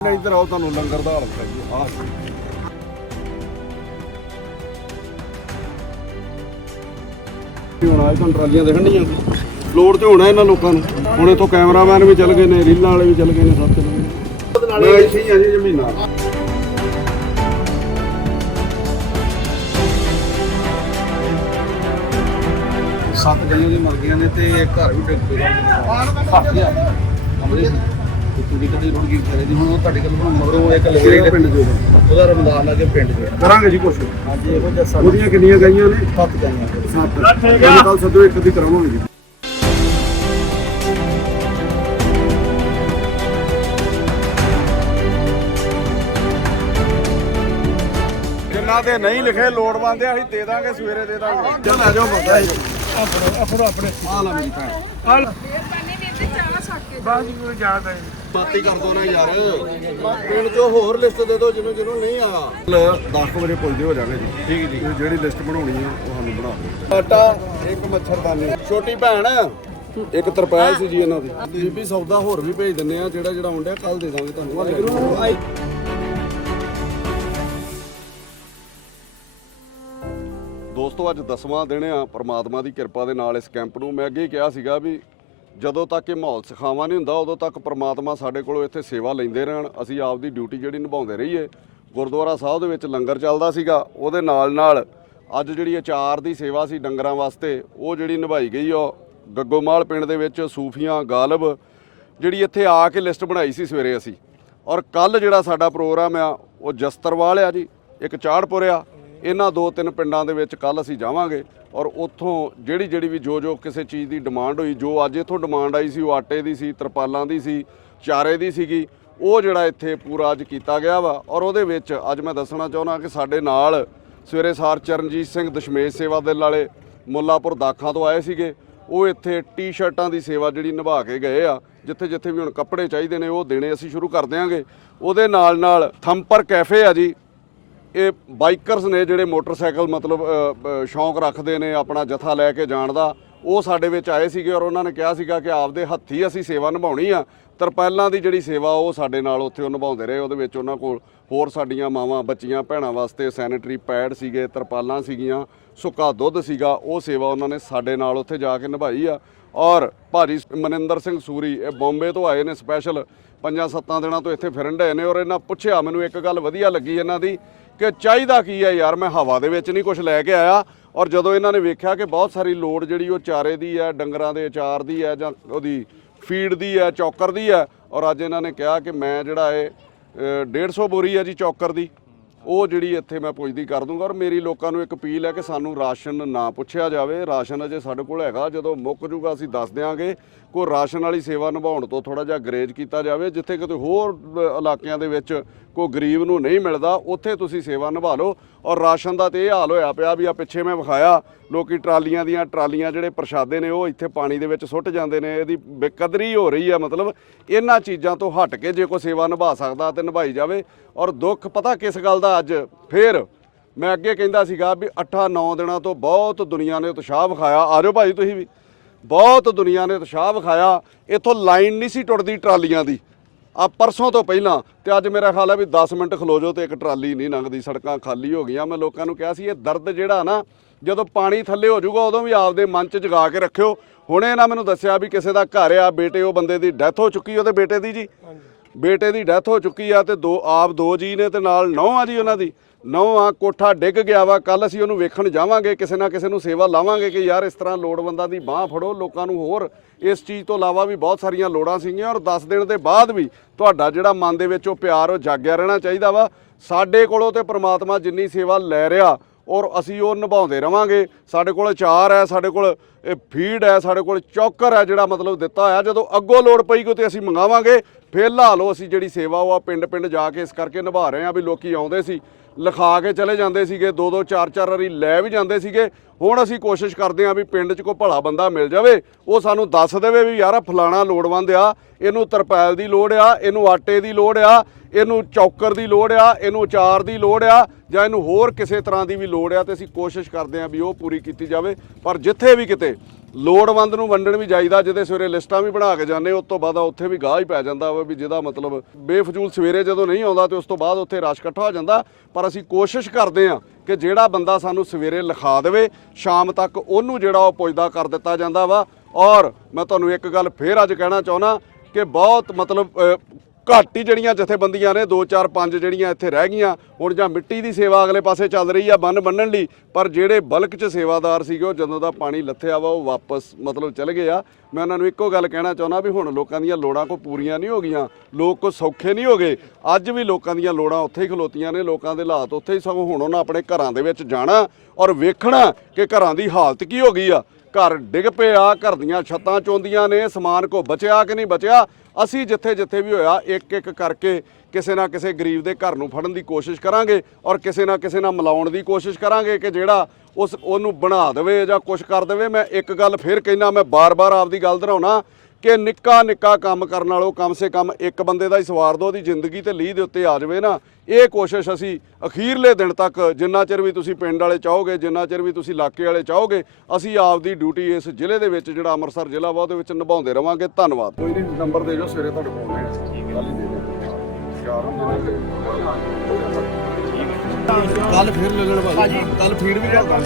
ਇੱਧਰ ਆਓ, ਤੁਹਾਨੂੰ ਲੰਗਰ ਦਾ ਹਾਲ ਕਰਾਈਏ ਆਹ ਹੁਣ ਆਏ ਤੁਹਾਨੂੰ ਟਰਾਲੀਆਂ ਦੇਖਣ ਡੀਆਂ ਫਲੋਰ ਤੇ ਹੋਣਾ ਇਹਨਾਂ ਲੋਕਾਂ ਨੂੰ। ਹੁਣ ਇੱਥੋਂ ਕੈਮਰਾਮੈਨ ਵੀ ਚੱਲ ਗਏ ਨੇ, ਰੀਲਾਂ ਵਾਲੇ ਵੀ ਚੱਲ ਗਏ ਨੇ ਸਭ ਚੱਲ ਗਏ ਨੇ ਮੈਂ ਇੱਥੇ ਹੀ ਆ ਜੀ ਜ਼ਮੀਨਾਂ ਸੱਤ ਗਈਆਂ ਦੀ ਮਰ ਗਈਆਂ ਨੇ ਤੇ ਇੱਕ ਘਰ ਵੀ ਡਿੱਗ ਗਿਆ ਕਮਰੇ ਤੇ ਕੁੜੀ ਕਦੀ ਗਈ ਵਿਚਾਰੇ ਦੀ ਹੁਣ ਉਹ ਤੁਹਾਡੇ ਕੋਲ ਹੁਣ ਮਗਰੋਂ ਇੱਕ ਲਵੇਰੇ ਪਿੰਡ ਦੇ ਉਹਦਾ ਰਮਦਾਨ ਲਾ ਕੇ ਪਿੰਡ ਗਿਆ ਕਰਾਂਗੇ ਜੀ ਕੁਛ। ਹਾਂਜੀ ਇਹੋ ਜਿਹਾ ਸਾਡਾ ਉਹਦੀਆਂ ਕਿੰਨੀਆਂ ਗਈਆਂ ਨੇ? ਸੱਤ ਗਈਆਂ। ਸੱਤ। ਕੱਲ ਸੱਦੋ ਇੱਕ ਦੀ ਕਰਾਵਾਂਗੇ ਜੀ। ਜਿੰਨਾ ਤੇ ਨਹੀਂ ਲਿਖੇ ਲੋੜਵੰਦ ਆ ਅਸੀਂ ਦੇ ਦਾਂਗੇ ਸਵੇਰੇ ਦੇ ਦਾਂਗੇ। ਚੱਲ ਆ ਜਾਓ ਬੰਦਾ ਆਪਣੋ ਆਪਣੇ ਆ ਲੈ ਮੇਰੀ ਭੈਣ। ਮਿਹਰਬਾਨੀ ਵੀਰ ਜੀ ਚਾਹ ਛੱਕ ਕੇ ਬਾਅਦ ਨੂੰ ਯਾਦ ਆਈ ਬਾਤੀ ਕਰ ਦੋ ਨਾ ਯਾਰ। ਪਿੰਡ ਚੋਂ ਹੋਰ ਲਿਸਟ ਦੇ ਦਿਓ ਜਿਹਨੂੰ ਜਿਹਨੂੰ ਨਹੀਂ ਆਇਆ 10 ਵਜੇ ਪੁੱਜਦੇ ਹੋ ਜਾਗੇ ਜੀ। ਠੀਕ ਜੀ। ਜਿਹੜੀ ਲਿਸਟ ਬਣਾਉਣੀ ਆ ਉਹ ਸਾਨੂੰ ਬਣਾ ਦਿਓ। ਆਟਾ ਇੱਕ ਮੱਛਰਦਾਨੀ। ਛੋਟੀ ਭੈਣ ਇੱਕ ਤਰਪਾਲ ਸੀ ਜੀ ਇਹਨਾਂ ਦੀ। ਬੀਬੀ ਸੌਦਾ ਹੋਰ ਵੀ ਭੇਜ ਦਿੰਨੇ ਆ ਜਿਹੜਾ ਜਿਹੜਾ ਹੁੰਦਿਆ ਕੱਲ ਦੇ ਦਾਂਗੇ ਤੁਹਾਨੂੰ। ਦੋਸਤੋ ਅੱਜ ਦਸਵਾਂ ਦਿਨ ਆ। ਪ੍ਰਮਾਤਮਾ ਦੀ ਕਿਰਪਾ ਦੇ ਨਾਲ ਇਸ ਕੈਂਪ ਨੂੰ ਮੈਂ ਅੱਗੇ ਕਿਹਾ ਸੀਗਾ ਵੀ ਜਦੋਂ ਤੱਕ ਇਹ ਮਾਹੌਲ ਸਿਖਾਵਾ ਨਹੀਂ ਹੁੰਦਾ, ਉਦੋਂ ਤੱਕ ਪ੍ਰਮਾਤਮਾ ਸਾਡੇ ਕੋਲੋਂ ਇੱਥੇ ਸੇਵਾ ਲੈਂਦੇ ਰਹਿਣ। ਅਸੀਂ ਆਪਦੀ ਡਿਊਟੀ ਜਿਹੜੀ ਨਿਭਾਉਂਦੇ ਰਹੀਏ। ਗੁਰਦੁਆਰਾ ਸਾਹਿਬ ਦੇ ਵਿੱਚ ਲੰਗਰ ਚੱਲਦਾ ਸੀਗਾ। ਉਹਦੇ ਨਾਲ ਨਾਲ ਅੱਜ ਜਿਹੜੀ ਅਚਾਰ ਦੀ ਸੇਵਾ ਸੀ ਡੰਗਰਾਂ ਵਾਸਤੇ, ਉਹ ਜਿਹੜੀ ਨਿਭਾਈ ਗਈ ਉਹ ਗੱਗੋਮਾਲ ਪਿੰਡ ਦੇ ਵਿੱਚ ਸੂਫੀਆਂ, ਗਾਲਬ, ਜਿਹੜੀ ਇੱਥੇ ਆ ਕੇ ਲਿਸਟ ਬਣਾਈ ਸੀ ਸਵੇਰੇ ਅਸੀਂ। ਔਰ ਕੱਲ ਜਿਹੜਾ ਸਾਡਾ ਪ੍ਰੋਗਰਾਮ ਆ, ਉਹ ਜਸਤਰਵਾਲ ਆ ਜੀ, ਇੱਕ ਚਾੜਪੁਰ ਆ। ਇਹਨਾਂ ਦੋ ਤਿੰਨ ਪਿੰਡਾਂ ਦੇ ਵਿੱਚ ਕੱਲ ਅਸੀਂ ਜਾਵਾਂਗੇ ਔਰ ਉੱਥੋਂ ਜਿਹੜੀ ਜਿਹੜੀ ਵੀ ਜੋ ਜੋ ਕਿਸੇ ਚੀਜ਼ ਦੀ ਡਿਮਾਂਡ ਹੋਈ, ਜੋ ਅੱਜ ਇੱਥੋਂ ਡਿਮਾਂਡ ਆਈ ਸੀ ਉਹ ਆਟੇ ਦੀ ਸੀ, ਤਰਪਾਲਾਂ ਦੀ ਸੀ, ਚਾਰੇ ਦੀ ਸੀਗੀ, ਉਹ ਜਿਹੜਾ ਇੱਥੇ ਪੂਰਾ ਅੱਜ ਕੀਤਾ ਗਿਆ ਵਾ ਔਰ ਉਹਦੇ ਵਿੱਚ ਅੱਜ ਮੈਂ ਦੱਸਣਾ ਚਾਹੁੰਦਾ ਕਿ ਸਾਡੇ ਨਾਲ ਸਵੇਰੇ ਸਾਰ ਚਰਨਜੀਤ ਸਿੰਘ ਦਸ਼ਮੇਸ਼ ਸੇਵਾ ਦਿਲ ਵਾਲੇ ਮੁੱਲਾਪੁਰ ਦਾਖਾਂ ਤੋਂ ਆਏ ਸੀਗੇ। ਉਹ ਇੱਥੇ ਟੀ-ਸ਼ਰਟਾਂ ਦੀ ਸੇਵਾ ਜਿਹੜੀ ਨਿਭਾ ਕੇ ਗਏ ਆ ਜਿੱਥੇ ਜਿੱਥੇ ਵੀ ਹੁਣ ਕੱਪੜੇ ਚਾਹੀਦੇ ਨੇ ਉਹ ਦੇਣੇ ਅਸੀਂ ਸ਼ੁਰੂ ਕਰ ਦਿਆਂਗੇ। ਉਹਦੇ ਨਾਲ ਨਾਲ ਥੰਪਰ ਕੈਫੇ ਆ ਜੀ ਇਹ ਬਾਈਕਰਸ ਨੇ ਜਿਹੜੇ ਮੋਟਰਸਾਈਕਲ ਮਤਲਬ ਸ਼ੌਂਕ ਰੱਖਦੇ ਨੇ ਆਪਣਾ ਜਥਾ ਲੈ ਕੇ ਜਾਣ ਦਾ, ਉਹ ਸਾਡੇ ਵਿੱਚ ਆਏ ਸੀਗੇ ਔਰ ਉਹਨਾਂ ਨੇ ਕਿਹਾ ਸੀਗਾ ਕਿ ਆਪਦੇ ਹੱਥੀ ਅਸੀਂ ਸੇਵਾ ਨਿਭਾਉਣੀ ਆ। ਤਰਪਾਲਾਂ ਦੀ ਜਿਹੜੀ ਸੇਵਾ ਉਹ ਸਾਡੇ ਨਾਲ ਉੱਥੇ ਉਹ ਨਿਭਾਉਂਦੇ ਰਹੇ, ਉਹਦੇ ਵਿੱਚ ਉਹਨਾਂ ਕੋਲ ਹੋਰ ਸਾਡੀਆਂ ਮਾਵਾਂ, ਬੱਚੀਆਂ, ਭੈਣਾਂ ਵਾਸਤੇ ਸੈਨੀਟਰੀ ਪੈਡ ਸੀਗੇ, ਤਰਪਾਲਾਂ ਸੀਗੀਆਂ, ਸੁੱਕਾ ਦੁੱਧ ਸੀਗਾ, ਉਹ ਸੇਵਾ ਉਹਨਾਂ ਨੇ ਸਾਡੇ ਨਾਲ ਉੱਥੇ ਜਾ ਕੇ ਨਿਭਾਈ ਆ। ਔਰ ਭਾਜੀ ਮਨਿੰਦਰ ਸਿੰਘ ਸੂਰੀ, ਇਹ ਬੰਬੇ ਤੋਂ ਆਏ ਨੇ ਸਪੈਸ਼ਲ, ਪੰਜਾਂ ਸੱਤਾਂ ਦਿਨਾਂ ਤੋਂ ਇੱਥੇ ਫਿਰਨ ਡਏ ਨੇ ਔਰ ਇਹਨਾਂ ਪੁੱਛਿਆ, ਮੈਨੂੰ ਇੱਕ ਗੱਲ ਵਧੀਆ ਲੱਗੀ ਇਹਨਾਂ ਦੀ ਕਿ ਚਾਹੀਦਾ ਕੀ ਹੈ ਯਾਰ ਮੈਂ ਹਵਾ ਦੇ ਵਿੱਚ ਨਹੀਂ ਕੁਝ ਲੈ ਕੇ ਆਇਆ। ਔਰ ਜਦੋਂ ਇਹਨਾਂ ਨੇ ਵੇਖਿਆ ਕਿ ਬਹੁਤ ਸਾਰੀ ਲੋੜ ਜਿਹੜੀ ਉਹ ਚਾਰੇ ਦੀ ਹੈ ਡੰਗਰਾਂ ਦੇ ਅਚਾਰ ਦੀ ਹੈ ਜਾਂ ਉਹਦੀ ਫੀਡ ਦੀ ਹੈ ਚੌਕਰ ਦੀ ਹੈ ਔਰ ਅੱਜ ਇਹਨਾਂ ਨੇ ਕਿਹਾ ਕਿ ਮੈਂ ਜਿਹੜਾ ਇਹ ਅ, 150 ਬੋਰੀ ਹੈ ਜੀ ਚੌਕਰ ਦੀ। ਉਹ ਜਿਹੜੀ ਇੱਥੇ ਮੈਂ ਪੁੱਜਦੀ ਕਰ ਦੂੰਗਾ ਔਰ ਮੇਰੀ ਲੋਕਾਂ ਨੂੰ ਇੱਕ ਅਪੀਲ ਹੈ ਕਿ ਸਾਨੂੰ ਰਾਸ਼ਨ ਨਾ ਪੁੱਛਿਆ ਜਾਵੇ। ਰਾਸ਼ਨ ਅਜੇ ਸਾਡੇ ਕੋਲ ਹੈਗਾ ਜਦੋਂ ਮੁੱਕ ਜੂਗਾ ਅਸੀਂ ਦੱਸ ਦਿਆਂਗੇ। ਕੋਈ ਰਾਸ਼ਨ ਵਾਲੀ ਸੇਵਾ ਨਿਭਾਉਣ ਤੋਂ ਥੋੜਾ ਜਿਹਾ ਗਰੇਜ ਕੀਤਾ ਜਾਵੇ ਜਿੱਥੇ ਕਿਤੇ ਹੋਰ ਇਲਾਕਿਆਂ ਦੇ ਵਿੱਚ ਕੋਈ ਗਰੀਬ ਨੂੰ ਨਹੀਂ ਮਿਲਦਾ, ਉੱਥੇ ਤੁਸੀਂ ਸੇਵਾ ਨਿਭਾ ਲਓ। ਔਰ ਰਾਸ਼ਨ ਦਾ ਤੇ ਇਹ ਹਾਲ ਹੋਇਆ ਪਿਆ ਵੀ ਆ ਪਿੱਛੇ ਮੈਂ ਵਿਖਾਇਆ, ਲੋਕੀ ਟਰਾਲੀਆਂ ਦੀਆਂ ਟਰਾਲੀਆਂ ਜਿਹੜੇ ਪ੍ਰਸ਼ਾਦੇ ਨੇ, ਉਹ ਇੱਥੇ ਪਾਣੀ ਦੇ ਵਿੱਚ ਸੁੱਟ ਜਾਂਦੇ ਨੇ, ਇਹਦੀ ਬੇਕਦਰੀ ਹੋ ਰਹੀ ਆ ਮਤਲਬ। ਇਹਨਾਂ ਚੀਜ਼ਾਂ ਤੋਂ ਹਟ ਕੇ ਜੇ ਕੋਈ ਸੇਵਾ ਨਿਭਾ ਸਕਦਾ ਤੇ ਨਿਭਾਈ ਜਾਵੇ। ਔਰ ਦੁੱਖ ਪਤਾ ਕਿਸ ਗੱਲ ਦਾ ਅੱਜ? ਫੇਰ ਮੈਂ ਅੱਗੇ ਕਹਿੰਦਾ ਸੀਗਾ ਵੀ 8-9 ਦਿਨਾਂ ਤੋਂ ਬਹੁਤ ਦੁਨੀਆ ਨੇ ਉਤਸ਼ਾਹ ਵਿਖਾਇਆ। ਆ ਆਜੋ ਭਾਈ ਤੁਸੀਂ ਵੀ। ਬਹੁਤ ਦੁਨੀਆ ਨੇ ਉਤਸ਼ਾਹ ਵਿਖਾਇਆ। ਇੱਥੋਂ ਲਾਈਨ ਨਹੀਂ ਸੀ ਟੁੱਟਦੀ ਟਰਾਲੀਆਂ ਦੀ। ਆ ਪਰਸੋਂ ਤੋਂ ਪਹਿਲਾਂ ਤੇ ਅੱਜ ਮੇਰਾ ਖਿਆਲ ਹੈ ਵੀ 10 ਮਿੰਟ ਖਲੋ ਜਾਓ ਤੇ ਇੱਕ ਟਰਾਲੀ ਨਹੀਂ ਲੰਘਦੀ ਸੜਕਾਂ ਖਾਲੀ ਹੋ ਗਈਆਂ। ਮੈਂ ਲੋਕਾਂ ਨੂੰ ਕਿਹਾ ਸੀ ਇਹ ਦਰਦ ਜਿਹੜਾ ਨਾ ਜਦੋਂ ਪਾਣੀ ਥੱਲੇ ਹੋ ਜਾਊਗਾ ਉਦੋਂ ਵੀ ਆਪਦੇ ਮਨ 'ਚ ਜਗਾ ਕੇ ਰੱਖਿਓ। ਹੁਣੇ ਇਹਨਾਂ ਮੈਨੂੰ ਦੱਸਿਆ ਵੀ ਕਿਸੇ ਦਾ ਘਰ ਆ ਬੇਟੇ ਉਹ ਬੰਦੇ ਦੀ ਡੈਥ ਹੋ ਚੁੱਕੀ ਉਹਦੇ ਬੇਟੇ ਦੀ ਜੀ। ਬੇਟੇ ਦੀ ਡੈਥ ਹੋ ਚੁੱਕੀ ਆ ਤੇ ਦੋ ਆਪ ਦੋ ਜੀ ਨੇ ਤੇ ਨਾਲ ਨੌ ਆ ਜੀ ਉਹਨਾਂ ਦੀ। ਨੌ ਕੋਠਾ ਡਿੱਗ ਗਿਆ ਵਾ ਕੱਲ ਅਸੀਂ ਉਹਨੂੰ ਵੇਖਣ ਜਾਵਾਂਗੇ, ਕਿਸੇ ਨਾ ਕਿਸੇ ਨੂੰ ਸੇਵਾ ਲਾਵਾਂਗੇ ਕਿ ਯਾਰ ਇਸ ਤਰ੍ਹਾਂ ਲੋੜਵੰਦਾਂ ਦੀ ਬਾਹ ਫੜੋ, ਲੋਕਾਂ ਨੂੰ ਹੋਰ ਇਸ ਚੀਜ਼ ਤੋਂ ਇਲਾਵਾ ਵੀ ਬਹੁਤ ਸਾਰੀਆਂ ਲੋੜਾਂ ਸੀਗੀਆਂ ਔਰ 10 ਦਿਨ ਦੇ ਬਾਅਦ ਵੀ ਤੁਹਾਡਾ ਜਿਹੜਾ ਮਨ ਦੇ ਵਿੱਚ ਉਹ ਪਿਆਰ, ਉਹ ਜਾਗਿਆ ਰਹਿਣਾ ਚਾਹੀਦਾ ਵਾ। ਸਾਡੇ ਕੋਲੋਂ ਤੇ ਪ੍ਰਮਾਤਮਾ ਜਿੰਨੀ ਸੇਵਾ ਲੈ ਰਿਹਾ ਔਰ ਅਸੀਂ ਉਹ ਨਿਭਾਉਂਦੇ ਰਵਾਂਗੇ। ਸਾਡੇ ਕੋਲ ਅਚਾਰ ਹੈ, ਸਾਡੇ ਕੋਲ ਇਹ ਫੀਡ ਹੈ, ਸਾਡੇ ਕੋਲ ਚੌਕਰ ਹੈ ਜਿਹੜਾ ਮਤਲਬ ਦਿੱਤਾ ਹੋਇਆ, ਜਦੋਂ ਅੱਗੋਂ ਲੋੜ ਪਈ ਕੋ ਤੇ ਅਸੀਂ ਮੰਗਾਵਾਂਗੇ। ਫੇਰ ਲਾ ਲਓ ਅਸੀਂ ਜਿਹੜੀ ਸੇਵਾ ਉਹ ਆ ਪਿੰਡ ਪਿੰਡ ਜਾ ਕੇ ਇਸ ਕਰਕੇ ਨਿਭਾ ਰਹੇ ਆ ਵੀ ਲੋਕੀ ਆਉਂਦੇ ਸੀ। ਲਿਖਾ ਕੇ ਚਲੇ ਜਾਂਦੇ ਸੀਗੇ ਦੋ ਦੋ ਚਾਰ ਚਾਰ ਵਾਰੀ ਲੈ ਵੀ ਜਾਂਦੇ ਸੀਗੇ। ਹੁਣ ਅਸੀਂ ਕੋਸ਼ਿਸ਼ ਕਰਦੇ ਹਾਂ ਵੀ ਪਿੰਡ 'ਚ ਕੋਈ ਭਲਾ ਬੰਦਾ ਮਿਲ ਜਾਵੇ, ਉਹ ਸਾਨੂੰ ਦੱਸ ਦੇਵੇ ਵੀ ਯਾਰ ਆਹ ਫਲਾਣਾ ਲੋੜਵੰਦ ਆ, ਇਹਨੂੰ ਤਰਪੈਲ ਦੀ ਲੋੜ ਆ, ਇਹਨੂੰ ਆਟੇ ਦੀ ਲੋੜ ਆ, ਇਹਨੂੰ ਚੌਕਰ ਦੀ ਲੋੜ ਆ, ਇਹਨੂੰ ਅਚਾਰ ਦੀ ਲੋੜ ਆ, ਜਾਂ ਇਹਨੂੰ ਹੋਰ ਕਿਸੇ ਤਰ੍ਹਾਂ ਦੀ ਵੀ ਲੋੜ ਆ ਤੇ ਅਸੀਂ ਕੋਸ਼ਿਸ਼ ਕਰਦੇ ਹਾਂ ਵੀ ਉਹ ਪੂਰੀ ਕੀਤੀ ਜਾਵੇ। ਪਰ ਜਿੱਥੇ ਵੀ ਕਿਤੇ ਲੋੜਵੰਦ ਨੂੰ ਵੰਡਣ ਵੀ ਜਾਈਦਾ, ਜਿਹਦੇ ਸਵੇਰੇ ਲਿਸਟਾਂ ਵੀ ਬਣਾ ਕੇ ਜਾਂਦੇ, ਉਸ ਤੋਂ ਬਾਅਦ ਉੱਥੇ ਵੀ ਗਾਹ ਹੀ ਪੈ ਜਾਂਦਾ ਵਾ ਵੀ ਜਿਹਦਾ ਮਤਲਬ ਬੇਫਜ਼ੂਲ ਸਵੇਰੇ ਜਦੋਂ ਨਹੀਂ ਆਉਂਦਾ ਤੇ ਉਸ ਤੋਂ ਬਾਅਦ ਉੱਥੇ ਰਸ਼ ਇਕੱਠਾ ਹੋ ਜਾਂਦਾ। ਪਰ ਅਸੀਂ ਕੋਸ਼ਿਸ਼ ਕਰਦੇ ਹਾਂ ਕਿ ਜਿਹੜਾ ਬੰਦਾ ਸਾਨੂੰ ਸਵੇਰੇ ਲਿਖਾ ਦੇਵੇ ਸ਼ਾਮ ਤੱਕ ਉਹਨੂੰ ਜਿਹੜਾ ਉਹ ਪੁੱਜਦਾ ਕਰ ਦਿੱਤਾ ਜਾਂਦਾ ਵਾ। ਔਰ ਮੈਂ ਤੁਹਾਨੂੰ ਇੱਕ ਗੱਲ ਫੇਰ ਅੱਜ ਕਹਿਣਾ ਚਾਹੁੰਦਾ ਕਿ ਬਹੁਤ ਮਤਲਬ ਘੱਟ ਹੀ ਜਿਹੜੀਆਂ ਜਥੇਬੰਦੀਆਂ ਨੇ 2 4 5 ਜਿਹੜੀਆਂ ਇੱਥੇ ਰਹਿ ਗਈਆਂ, ਹੁਣ ਜਾਂ ਮਿੱਟੀ ਦੀ ਸੇਵਾ ਅਗਲੇ ਪਾਸੇ ਚੱਲ ਰਹੀ ਆ ਬੰਨ ਬੰਨਣ ਲਈ, ਪਰ ਜਿਹੜੇ ਬਲਕ 'ਚ ਸੇਵਾਦਾਰ ਸੀਗੇ, ਉਹ ਜਦੋਂ ਦਾ ਪਾਣੀ ਲੱਥਿਆ ਵਾ, ਉਹ ਵਾਪਸ ਮਤਲਬ ਚਲੇ ਗਏ ਆ। ਮੈਂ ਉਹਨਾਂ ਨੂੰ ਇੱਕੋ ਗੱਲ ਕਹਿਣਾ ਚਾਹੁੰਦਾ ਵੀ ਹੁਣ ਲੋਕਾਂ ਦੀਆਂ ਲੋੜਾਂ ਕੋ ਪੂਰੀਆਂ ਨਹੀਂ ਹੋ ਗਈਆਂ, ਲੋਕ ਕੋ ਸੌਖੇ ਨਹੀਂ ਹੋ ਗਏ। ਅੱਜ ਵੀ ਲੋਕਾਂ ਦੀਆਂ ਲੋੜਾਂ ਉੱਥੇ ਹੀ ਖਲੋਤੀਆਂ ਨੇ, ਲੋਕਾਂ ਦੇ ਹਾਲਾਤ ਉੱਥੇ ਹੀ ਸਗੋਂ ਹੁਣ ਉਹਨਾਂ ਆਪਣੇ ਘਰਾਂ ਦੇ ਵਿੱਚ ਜਾਣਾ ਔਰ ਵੇਖਣਾ ਕਿ ਘਰਾਂ ਦੀ ਹਾਲਤ ਕੀ ਹੋ ਗਈ ਆ। ਘਰ ਡਿੱਗ ਪਏ ਆ ਘਰ ਦੀਆਂ ਛੱਤਾਂ ਚੋਂਦੀਆਂ ਨੇ, ਸਮਾਨ ਕੋ ਬਚਿਆ ਕਿ ਨਹੀਂ ਬਚਿਆ ਅਸੀਂ ਜਿੱਥੇ ਜਿੱਥੇ ਵੀ ਹੋਇਆ ਇੱਕ ਇੱਕ ਕਰਕੇ ਕਿਸੇ ਨਾ ਕਿਸੇ ਗਰੀਬ ਦੇ ਘਰ ਨੂੰ ਫੜਨ ਦੀ ਕੋਸ਼ਿਸ਼ ਕਰਾਂਗੇ ਔਰ ਕਿਸੇ ਨਾ ਕਿਸੇ ਨਾਲ ਮਿਲਾਉਣ ਦੀ ਕੋਸ਼ਿਸ਼ ਕਰਾਂਗੇ ਕਿ ਜਿਹੜਾ ਉਸ, ਉਹਨੂੰ ਬਣਾ ਦੇਵੇ ਜਾਂ ਕੁਝ ਕਰ ਦੇਵੇ। ਮੈਂ ਇੱਕ ਗੱਲ ਫਿਰ ਕਹਿਣਾ ਮੈਂ ਬਾਰ-ਬਾਰ ਆਪਦੀ ਗੱਲ ਦੁਹਰਾਉਣਾ ਕਿ ਨਿੱਕਾ ਨਿੱਕਾ ਕੰਮ ਕਰਨ ਨਾਲੋਂ ਕਮ ਸੇ ਕਮ ਇੱਕ ਬੰਦੇ ਦਾ ਹੀ ਸਵਾਰ ਦੋ ਉਹਦੀ ਜ਼ਿੰਦਗੀ ਤੇ ਲੀਹ ਦੇ ਉੱਤੇ ਆ ਜਾਵੇ ਨਾ। ਇਹ ਕੋਸ਼ਿਸ਼ ਅਸੀਂ ਅਖੀਰਲੇ ਦਿਨ ਤੱਕ ਜਿੰਨਾ ਚਿਰ ਵੀ ਤੁਸੀਂ ਪਿੰਡ ਵਾਲੇ ਚਾਹੋਗੇ ਜਿੰਨਾ ਚਿਰ ਵੀ ਤੁਸੀਂ ਇਲਾਕੇ ਵਾਲੇ ਚਾਹੋਗੇ ਅਸੀਂ ਆਪਦੀ ਡਿਊਟੀ ਇਸ ਜ਼ਿਲ੍ਹੇ ਦੇ ਵਿੱਚ ਜਿਹੜਾ ਅੰਮ੍ਰਿਤਸਰ ਜ਼ਿਲ੍ਹਾ ਵਾ ਉਹਦੇ ਵਿੱਚ ਨਿਭਾਉਂਦੇ ਰਵਾਂਗੇ। ਧੰਨਵਾਦ। ਕੋਈ ਨਹੀਂ ਨੰਬਰ ਦੇ ਦਿਓ ਸਵੇਰੇ ਤੁਹਾਡੇ ਫੋਨ ਆਏਗਾ ਕੱਲ ਹੀ। ਦੇ ਦਿਓ ਕੱਲ ਫਿਰ ਲੈ ਲੈਣ ਭਾਜੀ। ਕੱਲ ਫੀਡ ਵੀ ਕਰਦਾ